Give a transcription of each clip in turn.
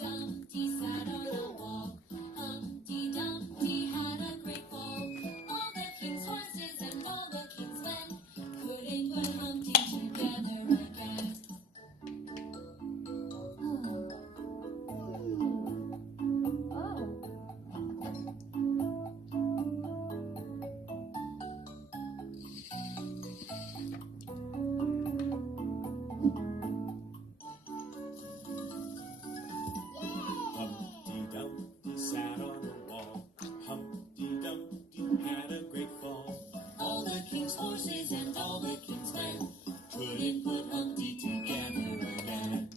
Dumpty sat on a wall. Humpty Dumpty had a great fall. All the king's horses and all the king's men couldn't put Humpty together again. Humpty Dumpty sat on a wall. Humpty Dumpty had a great fall. All the king's horses and all the king's men couldn't put Humpty together again.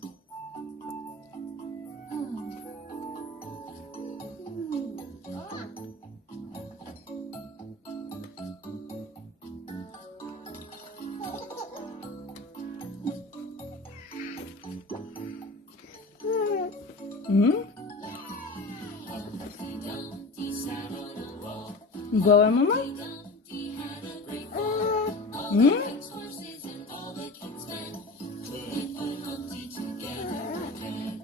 Humpty Dumpty sat on a wall. Goła mama? Dumpty had a great fall. All the king's horses and all the king's men couldn't put Humpty together again.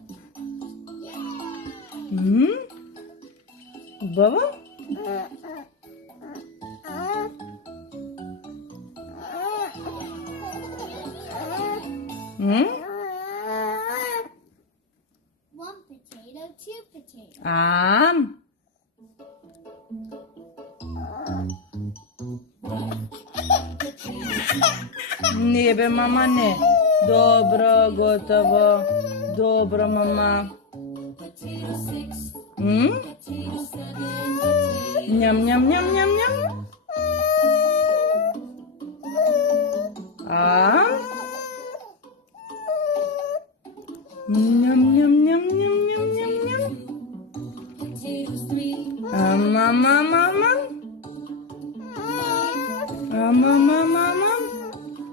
Баба? One potato, two potatoes. Ам. Не бе, мама, не. Добро, готово. Добро, мама. Potato 6, М? potato 7, potato. Ням-ням-ням-ням-ням. А? Ням-ням-ням-ням-ням-ням-ням. Potatoes 3, Мама-мама. Мама-мама.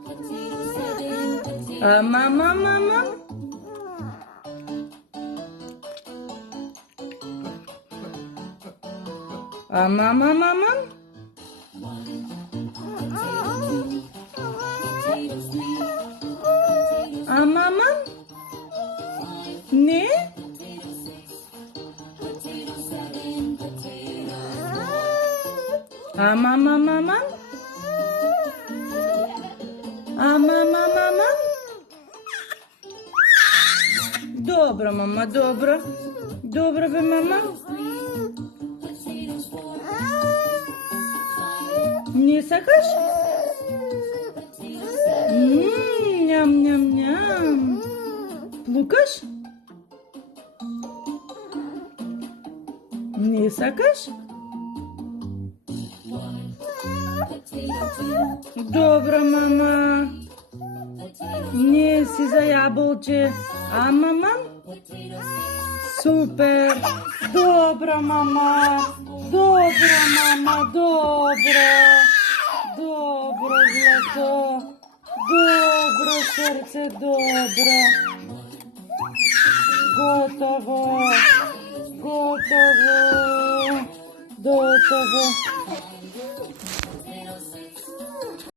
potato 7, potato. Мама-мама. Мама-мама. Potato 3, Мама. Не? potato 6, potato 7, potato. Мама-мама. Мама-мама. Добро, мама, добро. Добро бе, мама. Potatoes 4, Не сакаш? potato 7, Ням-ням-ням. Плукаш? Не сакаш? potato 2, Добро, мама. potato, Не си за ябълче. А, мама? potato 6, Супер! Добро, мама! Добро, мама! Добро! Добро, злато! Добро, сърце! Добро! Готово! Готово! Готово!